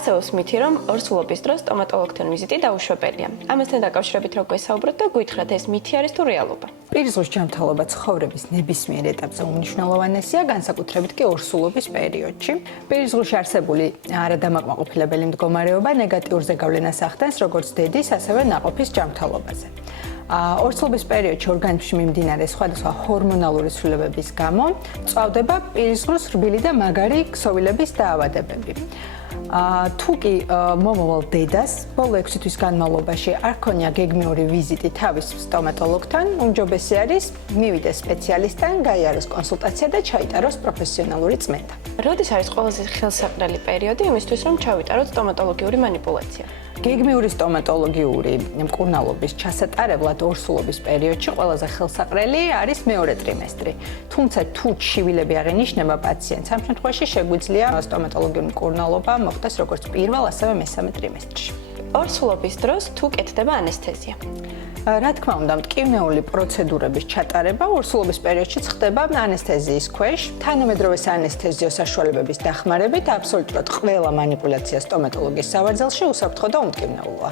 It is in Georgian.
არსებობს მითი, რომ ორსულობის დროს სტომატოლოგთან ვიზიტი დაუშვებელია. ამასთან დაკავშირებით როგორ ვესაუბროთ და გითხრათ, ეს მითი არის თუ რეალობა? პირისგვის ჯანმრთელობა ცხოვრების ნებისმიერ ეტაპზე უმნიშვნელოვანესია, განსაკუთრებით კი ორსულობის პერიოდში. პირისგვის არსებული არადამაკმაყოფილებელი მდგომარეობა ნეგატიურ ზეგავლენას ახდენს როგორც დედის, ასევე ნაყოფის ჯანმრთელობაზე. ორსულობის პერიოდში ორგანიზმში მიმდინარე სხვადასხვა ჰორმონალური ცვლილებების გამო წავდება პირისგვის რბილი და მაგარი ქსოვილების დაავადებები. თუ კი მომავალ დედას ბოლო 6 თვის განმავლობაში არ ქონია გეგმიური ვიზიტი თავის სტომატოლოგთან, უმჯობესი არის მივიდეს სპეციალისტთან, გაიაროს კონსულტაცია და ჩაიტაროს პროფესიონალური წმენდა. როდის არის ყველაზე ხელსაყრელი პერიოდი იმისთვის, რომ ჩავიტაროთ სტომატოლოგიური манипуляცია? გეგმიური სტომატოლოგიური მკურნალობის ჩასატარებლად ორსულობის პერიოდში ყველაზე ხელსაყრელი არის მეორე ტრიმესტრი. თუმცა თუ ჩივილები აღინიშნება პაციენტს, ამ შემთხვევაში შეგვიძლია სტომატოლოგიური მკურნალობა მოხდეს როგორც პირველ, ასევე მესამე ტრიმესტრში. ორსულობის დროს თუ კეთდება ანესთეზია? რა თქმა უნდა, მტკივნეული პროცედურების ჩატარება ორსულობის პერიოდშიც ხდება ანესთეზიის ქვეშ, თანამედროვე საანესთეზიო საშუალებების დახმარებით აბსოლუტურად ყველა манипуляცია სტომატოლოგის სავარძელში უსაფრთხო და უმტკივნეულოა.